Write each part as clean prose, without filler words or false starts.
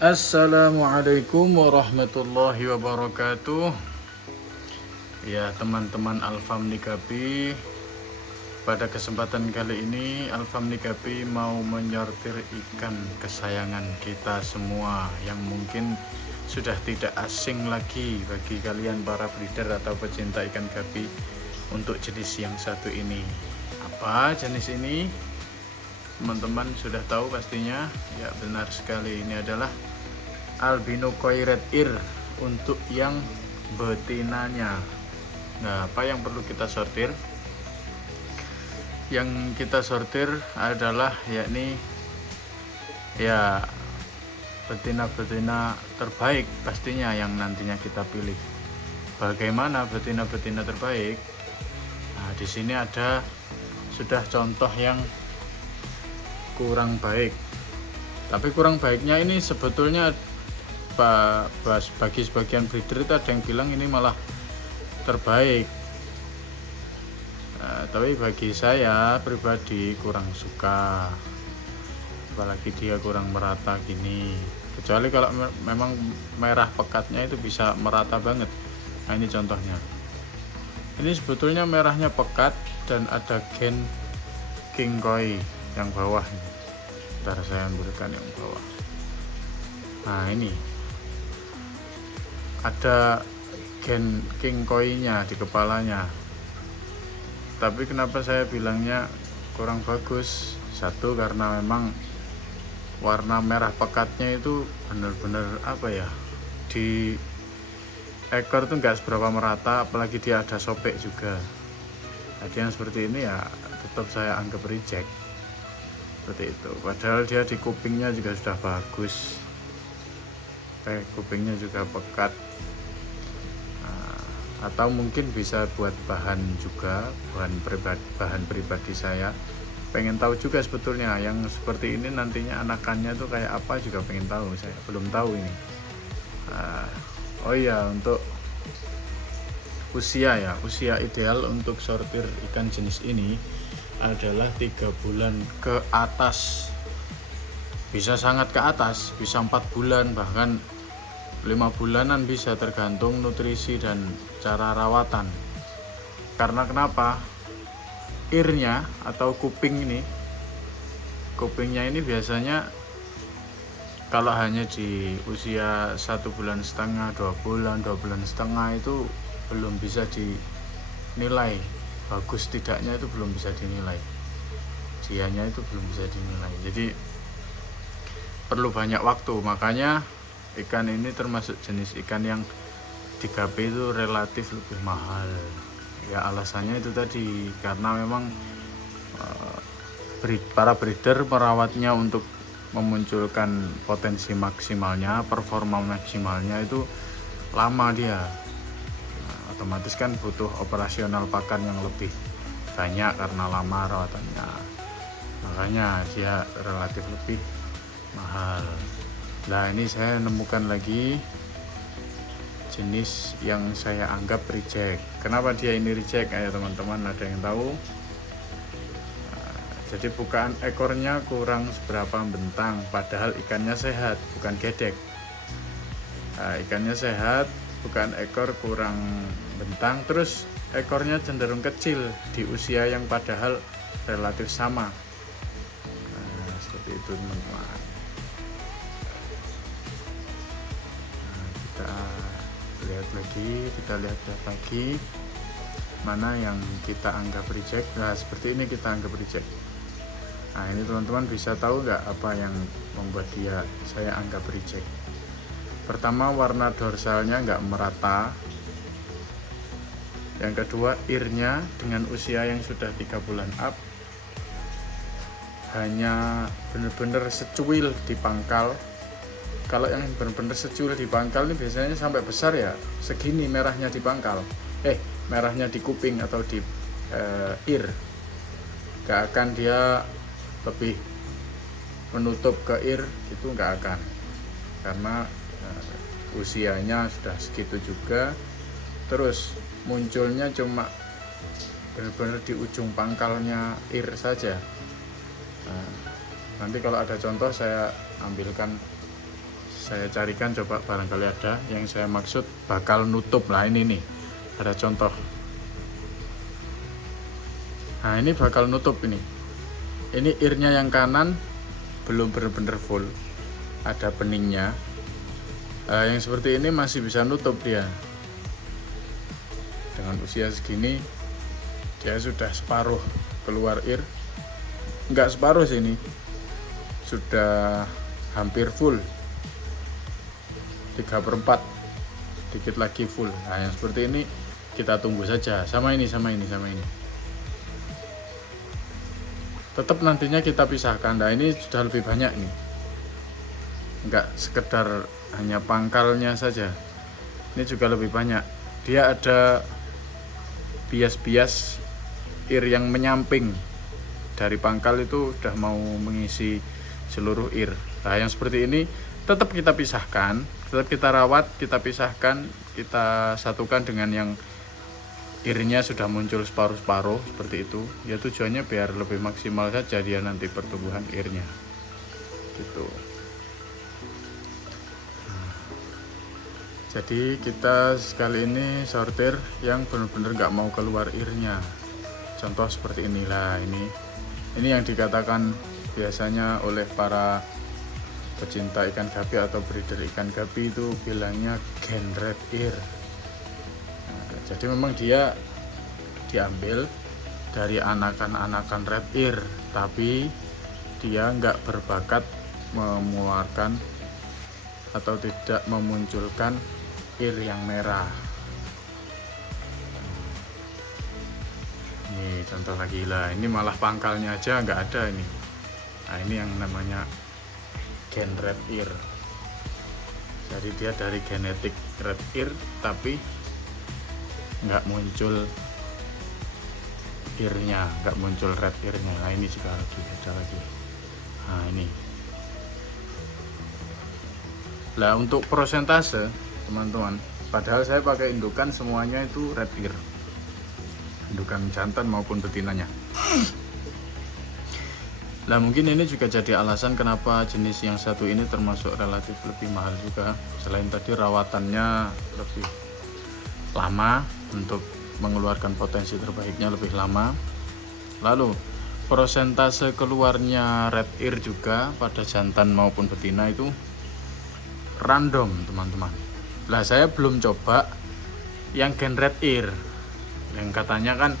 Assalamualaikum warahmatullahi wabarakatuh. Ya teman-teman Alfam Nikapi, pada kesempatan kali ini Alfam Nikapi mau menyortir ikan kesayangan kita semua yang mungkin sudah tidak asing lagi bagi kalian para breeder atau pecinta ikan gapi untuk jenis yang satu ini. Apa jenis ini? Teman-teman sudah tahu pastinya. Ya benar sekali, ini adalah albino koi red ear untuk yang betinanya. Nah, apa yang perlu kita sortir? Yang kita sortir adalah yakni ya betina-betina terbaik pastinya yang nantinya kita pilih. Bagaimana betina-betina terbaik? Nah, di sini ada sudah contoh yang kurang baik. Tapi kurang baiknya ini sebetulnya bagi sebagian breeder itu ada yang bilang ini malah terbaik. Nah, tapi bagi saya pribadi kurang suka, apalagi dia kurang merata gini. Kecuali kalau memang merah pekatnya itu bisa merata banget. Nah, ini contohnya. Ini sebetulnya merahnya pekat dan ada gen king koi yang bawah. Ntar saya ambilkan yang bawah. Nah, ini ada gen king koi-nya di kepalanya. Tapi kenapa saya bilangnya kurang bagus? Satu, karena memang warna merah pekatnya itu benar-benar apa ya, di ekor tuh nggak seberapa merata, apalagi dia ada sobek juga. Jadi yang seperti ini ya tetap saya anggap reject, seperti itu. Padahal dia di kupingnya juga sudah bagus, kupingnya juga pekat. Atau mungkin bisa buat bahan juga, bahan pribadi saya. Pengen tahu juga sebetulnya yang seperti ini nantinya anakannya tuh kayak apa juga pengen tahu, saya belum tahu ini. Oh iya, untuk usia ideal untuk sortir ikan jenis ini adalah 3 bulan ke atas. Bisa sangat ke atas, bisa 4 bulan, bahkan 5 bulanan bisa, tergantung nutrisi dan cara rawatan. Karena kenapa? Earnya atau kupingnya ini biasanya kalau hanya di usia 1,5 bulan, 2 bulan setengah itu belum bisa dinilai. Bagus tidaknya itu belum bisa dinilai. Dianya itu belum bisa dinilai. Jadi perlu banyak waktu, makanya ikan ini termasuk jenis ikan yang di gapi itu relatif lebih mahal. Ya alasannya itu tadi, karena memang para breeder merawatnya untuk memunculkan potensi maksimalnya, performa maksimalnya itu lama dia. Otomatis kan butuh operasional pakan yang lebih banyak karena lama rawatannya. Makanya dia relatif lebih mahal. Nah, ini saya nemukan lagi jenis yang saya anggap reject. Kenapa dia ini reject? Ayo teman-teman, ada yang tahu? Jadi bukaan ekornya kurang seberapa bentang, padahal ikannya sehat, bukan gedek. Ikannya sehat, bukaan ekor kurang bentang, terus ekornya cenderung kecil di usia yang padahal relatif sama. Seperti itu teman-teman. Kita lihat lagi mana yang kita anggap reject. Nah, seperti ini kita anggap reject. Nah, ini teman-teman bisa tahu nggak apa yang membuat saya anggap reject? Pertama, warna dorsalnya nggak merata. Yang kedua, earnya dengan usia yang sudah 3 bulan up hanya benar-benar secuil di pangkal. Kalau yang benar-benar secuil di pangkal ini biasanya sampai besar ya, segini merahnya di pangkal. Merahnya di kuping atau di ear. Gak akan dia lebih menutup ke ear, itu gak akan. Karena usianya sudah segitu juga. Terus munculnya cuma benar-benar di ujung pangkalnya ear saja. Nanti kalau ada contoh saya ambilkan saya carikan, coba barangkali ada yang saya maksud bakal nutup. Nah ini nih, ada contoh. Nah ini bakal nutup ini earnya yang kanan belum benar-benar full, ada beningnya. Yang seperti ini masih bisa nutup dia. Dengan usia segini dia sudah separuh keluar ear, enggak separuh sini, sudah hampir full, 3/4, dikit lagi full. Nah yang seperti ini kita tunggu saja. Sama ini tetap nantinya kita pisahkan. Nah ini sudah lebih banyak nih, enggak sekedar hanya pangkalnya saja, ini juga lebih banyak. Dia ada bias-bias ear yang menyamping dari pangkal, itu udah mau mengisi seluruh ear. Nah yang seperti ini tetap kita pisahkan, tetap kita rawat, kita pisahkan, kita satukan dengan yang earnya sudah muncul separuh-separuh seperti itu. Ya tujuannya biar lebih maksimal saja dia nanti pertumbuhan earnya gitu. Jadi kita sekali ini sortir yang benar-benar nggak mau keluar earnya. Contoh seperti inilah, ini yang dikatakan biasanya oleh para pecinta ikan gapi atau breeder ikan gapi itu bilangnya gen red ear. Nah, jadi memang dia diambil dari anakan-anakan red ear, tapi dia nggak berbakat mengeluarkan atau tidak memunculkan ear yang merah. Ini contoh lagi lah, ini malah pangkalnya aja nggak ada ini. Nah ini yang namanya gen red ear. Jadi dia dari genetik red ear tapi nggak muncul earnya, nggak muncul red earnya. Nah ini juga ada lagi. Nah ini. Lah untuk prosentase teman-teman, padahal saya pakai indukan semuanya itu red ear, indukan jantan maupun betinanya. Nah mungkin ini juga jadi alasan kenapa jenis yang satu ini termasuk relatif lebih mahal juga. Selain tadi rawatannya lebih lama, untuk mengeluarkan potensi terbaiknya lebih lama. Lalu prosentase keluarnya red ear juga pada jantan maupun betina itu random teman-teman. Lah saya belum coba yang gen red ear, yang katanya kan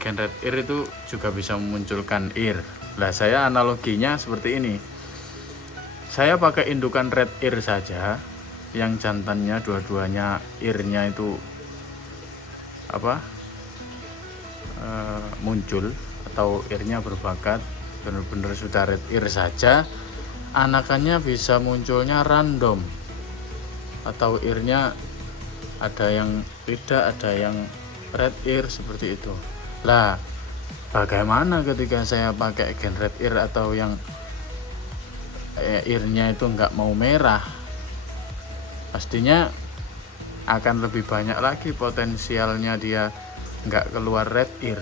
gen red ear itu juga bisa memunculkan ear. Lah saya analoginya seperti ini, saya pakai indukan red ear saja yang jantannya dua-duanya earnya itu muncul atau earnya berbakat, benar-benar sudah red ear saja, anakannya bisa munculnya random atau earnya ada yang tidak, ada yang red ear seperti itu. Lah bagaimana ketika saya pakai gen red ear atau yang earnya itu nggak mau merah? Pastinya akan lebih banyak lagi potensialnya dia nggak keluar red ear.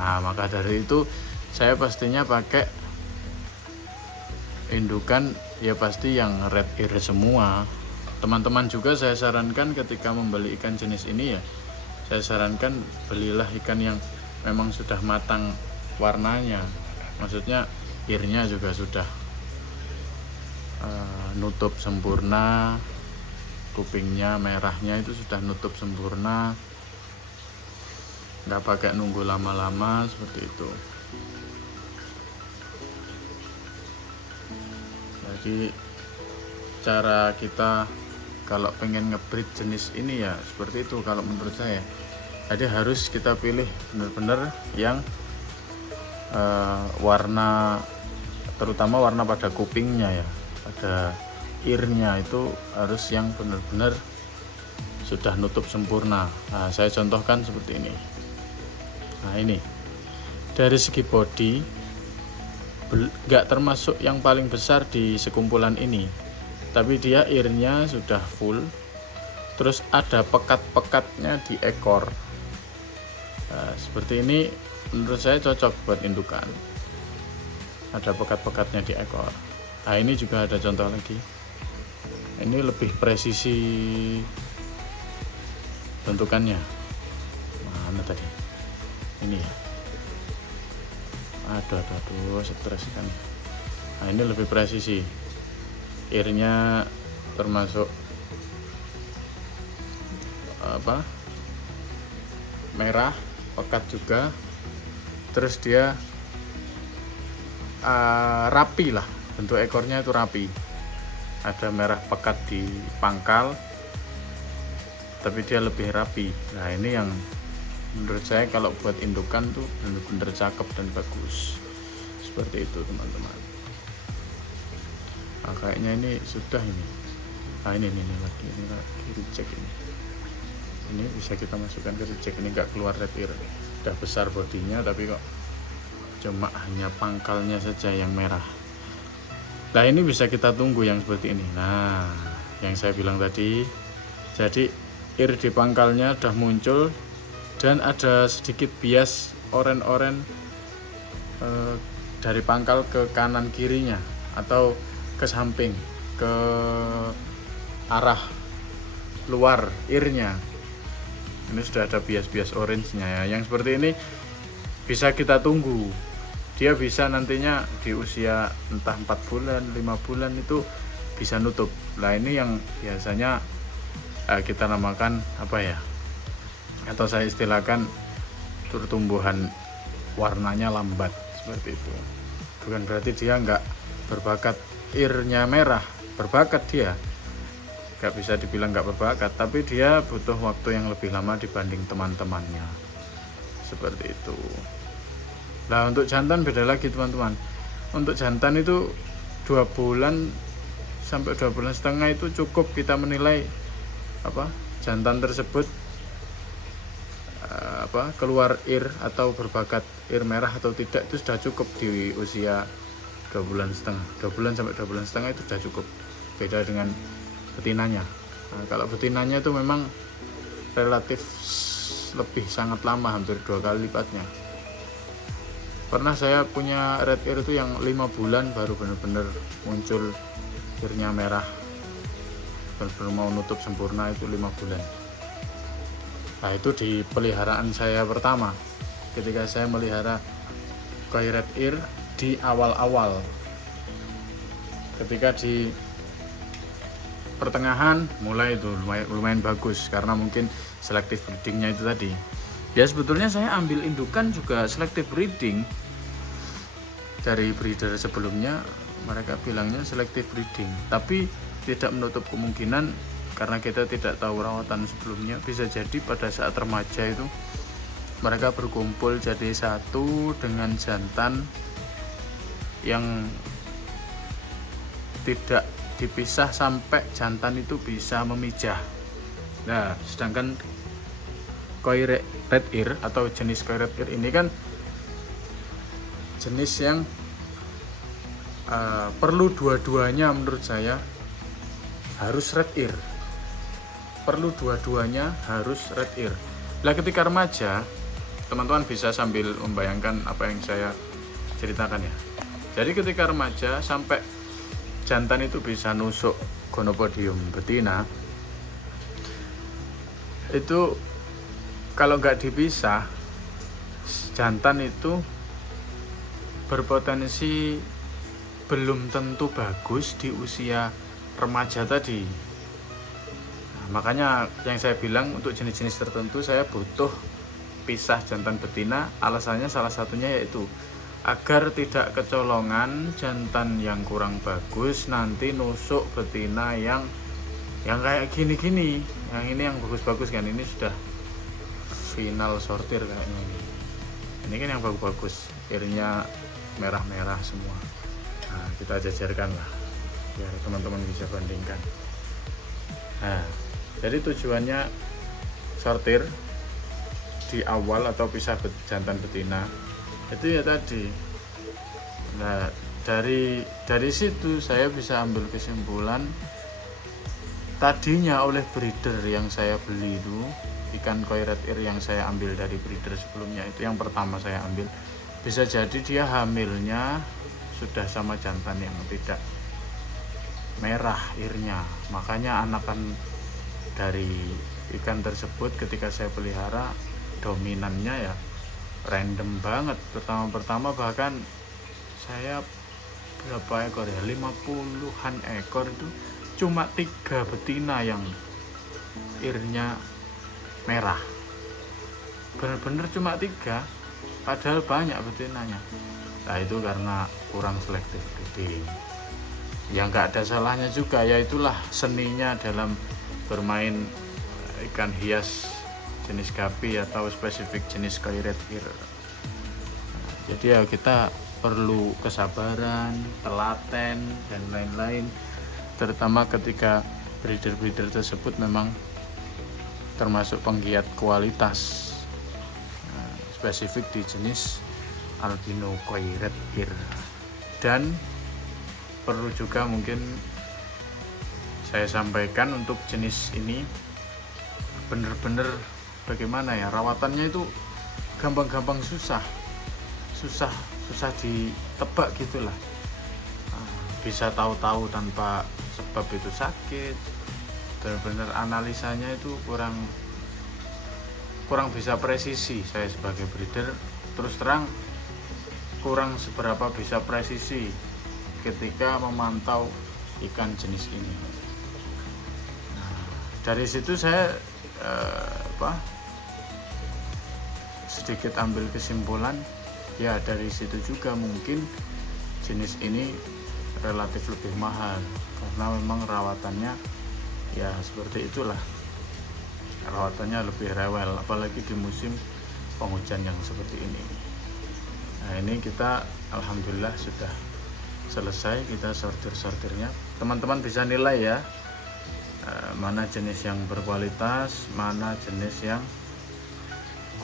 Nah maka dari itu saya pastinya pakai indukan ya pasti yang red ear semua. Teman-teman juga saya sarankan ketika membeli ikan jenis ini ya, saya sarankan belilah ikan yang memang sudah matang warnanya, maksudnya earnya juga sudah nutup sempurna, kupingnya merahnya itu sudah nutup sempurna, nggak pakai nunggu lama-lama seperti itu. Jadi cara kita kalau pengen ngebreed jenis ini ya seperti itu kalau menurut saya. Jadi harus kita pilih benar-benar yang warna, terutama warna pada kupingnya ya, pada earnya itu harus yang benar-benar sudah nutup sempurna. Nah saya contohkan seperti ini. Nah ini dari segi body nggak termasuk yang paling besar di sekumpulan ini, tapi dia earnya sudah full, terus ada pekat-pekatnya di ekor. Nah, seperti ini menurut saya cocok buat indukan, ada pekat-pekatnya di ekor. Nah ini juga ada contoh lagi, ini lebih presisi bentukannya. Mana tadi ini ya, aduh stres kan. Nah ini lebih presisi, earnya termasuk merah pekat juga, terus dia rapi lah, bentuk ekornya itu rapi, ada merah pekat di pangkal tapi dia lebih rapi. Nah ini yang menurut saya kalau buat indukan tuh bener-bener cakep dan bagus, seperti itu teman-teman. Nah kayaknya ini sudah ini. Nah ini lagi reject ini bisa kita masukkan ke reject. Ini nggak keluar red ear, udah besar bodinya tapi kok cuma hanya pangkalnya saja yang merah. Nah ini bisa kita tunggu yang seperti ini. Nah yang saya bilang tadi, jadi ear di pangkalnya udah muncul dan ada sedikit bias oren-oren dari pangkal ke kanan kirinya atau ke samping, ke arah luar earnya. Ini sudah ada bias-bias orange-nya ya. Yang seperti ini bisa kita tunggu. Dia bisa nantinya di usia entah 4 bulan, 5 bulan itu bisa nutup. Nah ini yang biasanya kita namakan apa ya, atau saya istilahkan pertumbuhan warnanya lambat, seperti itu. Bukan berarti dia nggak berbakat, earnya merah, berbakat dia. Nggak bisa dibilang nggak berbakat, tapi dia butuh waktu yang lebih lama dibanding teman-temannya, seperti itu. Nah untuk jantan beda lagi teman-teman. Untuk jantan itu 2 bulan sampai 2 bulan setengah itu cukup kita menilai jantan tersebut keluar ear atau berbakat ear merah atau tidak. Itu sudah cukup di usia 2 bulan setengah. 2 bulan sampai 2 bulan setengah itu sudah cukup. Beda dengan betinanya. Nah, kalau betinanya itu memang relatif lebih sangat lama, hampir 2 kali lipatnya. Pernah saya punya red ear itu yang 5 bulan baru benar-benar muncul earnya merah, benar-benar mau nutup sempurna itu 5 bulan. Nah itu di peliharaan saya pertama, ketika saya melihara koi red ear di awal-awal. Ketika di pertengahan mulai itu lumayan bagus, karena mungkin selective breedingnya itu tadi. Ya sebetulnya saya ambil indukan juga selective breeding dari breeder sebelumnya, mereka bilangnya selective breeding, tapi tidak menutup kemungkinan karena kita tidak tahu rawatan sebelumnya, bisa jadi pada saat remaja itu mereka berkumpul jadi satu dengan jantan yang tidak dipisah sampai jantan itu bisa memijah. Nah sedangkan koi red ear atau jenis koi red ear ini kan jenis yang perlu dua-duanya, menurut saya harus red ear, perlu dua-duanya harus red ear. Nah ketika remaja teman-teman bisa sambil membayangkan apa yang saya ceritakan ya. Jadi ketika remaja sampai jantan itu bisa nusuk gonopodium betina, itu kalau nggak dipisah, jantan itu berpotensi belum tentu bagus di usia remaja tadi. Nah, makanya yang saya bilang untuk jenis-jenis tertentu saya butuh pisah jantan betina. Alasannya salah satunya yaitu agar tidak kecolongan jantan yang kurang bagus nanti nusuk betina yang kayak gini-gini. Yang ini yang bagus-bagus kan, ini sudah final sortir kayaknya ini. Ini kan yang bagus-bagus, earnya merah-merah semua. Nah, kita jajarkan lah biar teman-teman bisa bandingkan. Nah, jadi tujuannya sortir di awal atau pisah jantan betina itu ya tadi. Nah, dari situ saya bisa ambil kesimpulan, tadinya oleh breeder yang saya beli itu ikan koi red ear yang saya ambil dari breeder sebelumnya, itu yang pertama saya ambil, bisa jadi dia hamilnya sudah sama jantan yang tidak merah irnya. Makanya anakan dari ikan tersebut ketika saya pelihara dominannya ya random banget. Pertama-pertama bahkan saya berapa ekor ya, 50-an ekor itu cuma 3 betina yang irnya merah, bener-bener cuma 3 padahal banyak betinanya. Nah itu karena kurang selektif breeding. Yang nggak ada salahnya juga, ya itulah seninya dalam bermain ikan hias jenis gapi atau spesifik jenis koi red ear. Jadi ya kita perlu kesabaran, telaten, dan lain-lain, terutama ketika breeder-breeder tersebut memang termasuk penggiat kualitas, spesifik di jenis albino koi red ear. Dan perlu juga mungkin saya sampaikan untuk jenis ini bener-bener bagaimana ya, rawatannya itu gampang-gampang susah ditebak gitulah. Bisa tahu-tahu tanpa sebab itu sakit, benar-benar analisanya itu kurang bisa presisi. Saya sebagai breeder terus terang kurang seberapa bisa presisi ketika memantau ikan jenis ini. Dari situ saya sedikit ambil kesimpulan, ya dari situ juga mungkin jenis ini relatif lebih mahal karena memang rawatannya ya seperti itulah, rawatannya lebih rewel apalagi di musim penghujan yang seperti ini. Nah ini kita alhamdulillah sudah selesai, kita sortirnya. Teman-teman bisa nilai ya, mana jenis yang berkualitas, mana jenis yang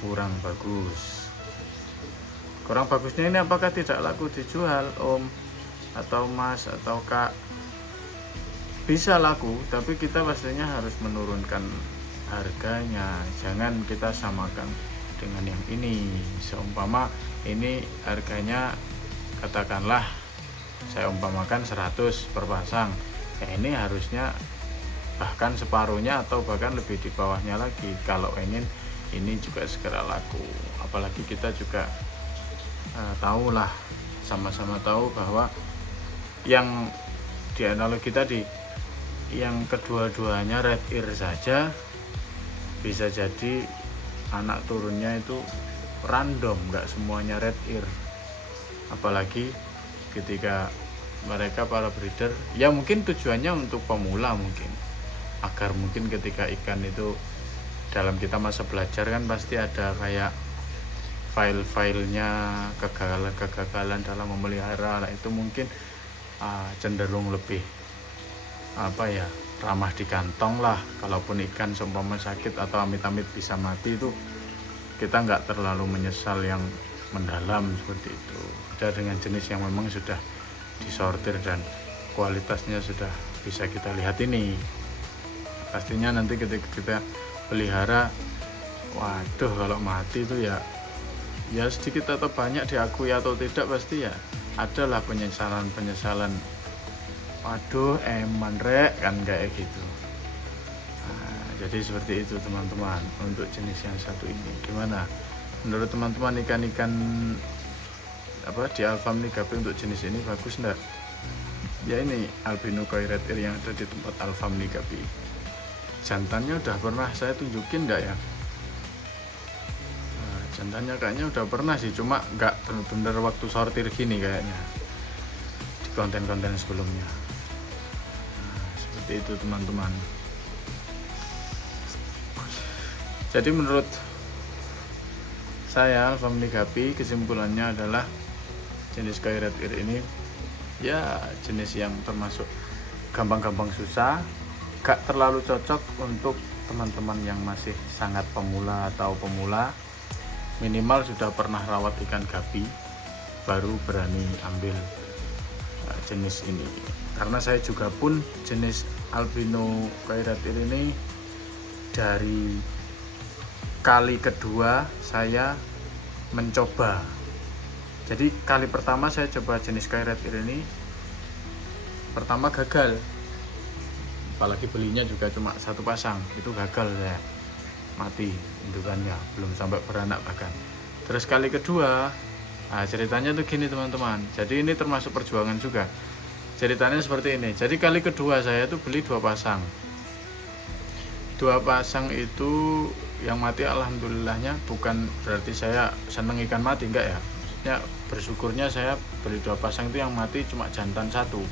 kurang bagus. Kurang bagusnya ini apakah tidak laku dijual, Om atau Mas atau Kak? Bisa laku, tapi kita pastinya harus menurunkan harganya. Jangan kita samakan dengan yang ini. Seumpama ini harganya katakanlah saya umpamakan 100 per pasang, ya ini harusnya bahkan separuhnya atau bahkan lebih di bawahnya lagi kalau ingin ini juga segera laku. Apalagi kita juga tahulah, sama-sama tahu bahwa yang di analogi tadi, yang kedua-duanya red ear saja bisa jadi anak turunnya itu random, nggak semuanya red ear. Apalagi ketika mereka para breeder ya mungkin tujuannya untuk pemula, mungkin agar mungkin ketika ikan itu dalam kita masa belajar kan pasti ada kayak file-filenya kegagalan dalam memelihara. Nah, itu mungkin cenderung lebih ramah di kantong lah. Kalaupun ikan seumpama sakit atau amit-amit bisa mati, itu kita nggak terlalu menyesal yang mendalam seperti itu. Ada dengan jenis yang memang sudah disortir dan kualitasnya sudah bisa kita lihat ini, pastinya nanti ketika kita pelihara, waduh kalau mati itu ya sedikit atau banyak diakui atau tidak pasti ya adalah penyesalan, waduh eman rek kan kayak gitu. Jadi seperti itu teman-teman untuk jenis yang satu ini. Gimana menurut teman-teman, ikan-ikan di Alfamni Gapi untuk jenis ini bagus enggak? Ya ini albino koi red ear yang ada di tempat Alfamni Gapi. Jantannya udah pernah saya tunjukin enggak ya? Jantannya kayaknya udah pernah sih, cuma nggak bener-bener waktu sortir gini kayaknya di konten-konten sebelumnya. Seperti itu teman-teman. Jadi menurut saya Alfamni Gapi kesimpulannya adalah jenis koi red ear ini ya jenis yang termasuk gampang-gampang susah, gak terlalu cocok untuk teman-teman yang masih sangat pemula atau pemula, minimal sudah pernah rawat ikan gapi baru berani ambil jenis ini. Karena saya juga pun jenis albino koi red ear ini dari kali kedua saya mencoba. Jadi kali pertama saya coba jenis koi red ear ini, pertama gagal apalagi belinya juga cuma satu pasang, itu gagal saya, mati indukannya, belum sampai beranak bahkan. Terus kali kedua, nah ceritanya tuh gini teman-teman, jadi ini termasuk perjuangan juga. Ceritanya seperti ini, jadi kali kedua saya tuh beli dua pasang itu yang mati alhamdulillahnya. Bukan berarti saya seneng ikan mati, enggak ya, maksudnya bersyukurnya saya beli dua pasang itu yang mati cuma jantan satu.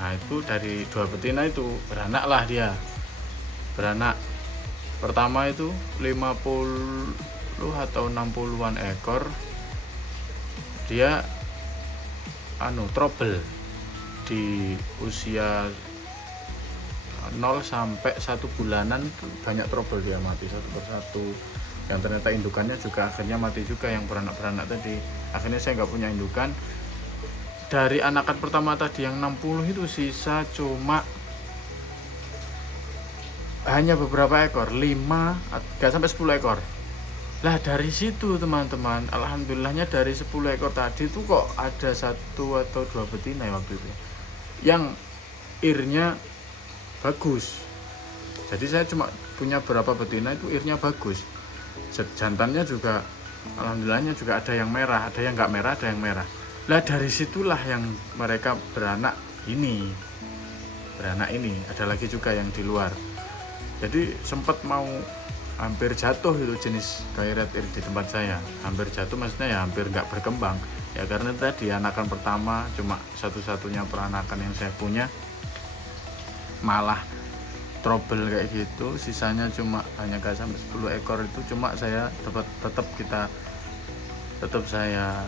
Nah itu dari dua betina itu beranak lah dia, beranak pertama itu 50 atau 60-an ekor, dia trouble di usia 0 sampai 1 bulanan, banyak trouble dia mati satu persatu. Yang ternyata indukannya juga akhirnya mati juga, yang beranak tadi. Akhirnya saya nggak punya indukan. Dari anakan pertama tadi yang 60 itu sisa cuma hanya beberapa ekor, 5 nggak sampai 10 ekor. Lah dari situ teman-teman, alhamdulillahnya dari 10 ekor tadi tuh kok ada 1 atau 2 betina ya waktu itu, yang irnya bagus. Jadi saya cuma punya berapa betina itu irnya bagus. Jantannya juga alhamdulillahnya juga ada yang merah, ada yang nggak merah, ada yang merah. Lah dari situlah yang mereka beranak ini. Ada lagi juga yang di luar. Jadi sempat mau hampir jatuh itu jenis koi red ear di tempat saya. Hampir jatuh maksudnya ya hampir nggak berkembang. Ya karena tadi anakan pertama cuma satu-satunya peranakan yang saya punya, malah trouble kayak gitu. Sisanya cuma hanya gak sampai 10 ekor itu, cuma saya tetap saya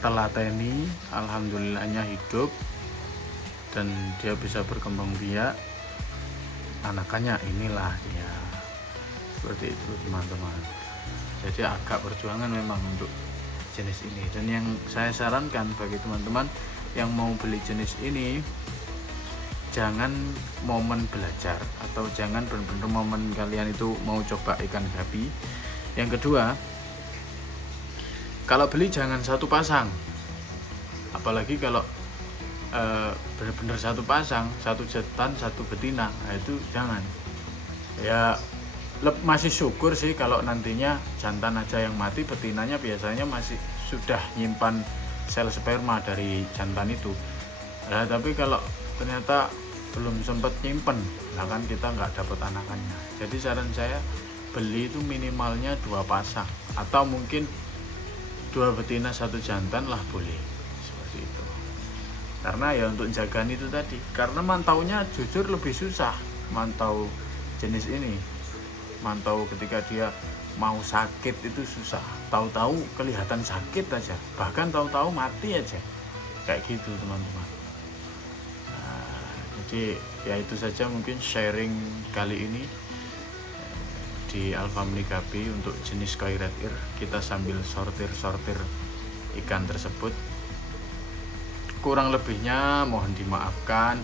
telateni, alhamdulillahnya hidup dan dia bisa berkembang biak. Anakannya inilah dia, seperti itu teman-teman. Jadi agak perjuangan memang untuk jenis ini, dan yang saya sarankan bagi teman-teman yang mau beli jenis ini, jangan momen belajar atau jangan benar-benar momen kalian itu mau coba ikan gapi. Yang kedua, kalau beli jangan satu pasang, apalagi kalau benar-benar satu pasang, satu jantan satu betina, nah itu jangan. Ya masih syukur sih kalau nantinya jantan aja yang mati, betinanya biasanya masih sudah nyimpan sel sperma dari jantan itu. Nah tapi kalau ternyata belum sempat nyimpen, nah kan kita nggak dapat anakannya. Jadi saran saya beli itu minimalnya 2 pasang, atau mungkin 2 betina 1 jantan lah boleh, seperti itu. Karena ya untuk jagaan itu tadi, karena mantaunya jujur lebih susah, mantau jenis ini. Mantau ketika dia mau sakit itu susah, tahu-tahu kelihatan sakit aja, bahkan tahu-tahu mati aja, kayak gitu teman-teman. Jadi ya itu saja mungkin sharing kali ini di Alfamily Gapi untuk jenis koi red ear. Kita sambil sortir ikan tersebut. Kurang lebihnya mohon dimaafkan,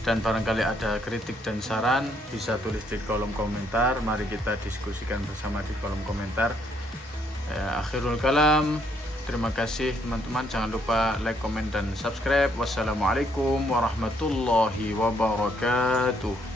dan barangkali ada kritik dan saran bisa tulis di kolom komentar. Mari kita diskusikan bersama di kolom komentar. Akhirul kalam, terima kasih teman-teman. Jangan lupa like, komen, dan subscribe. Wassalamualaikum warahmatullahi wabarakatuh.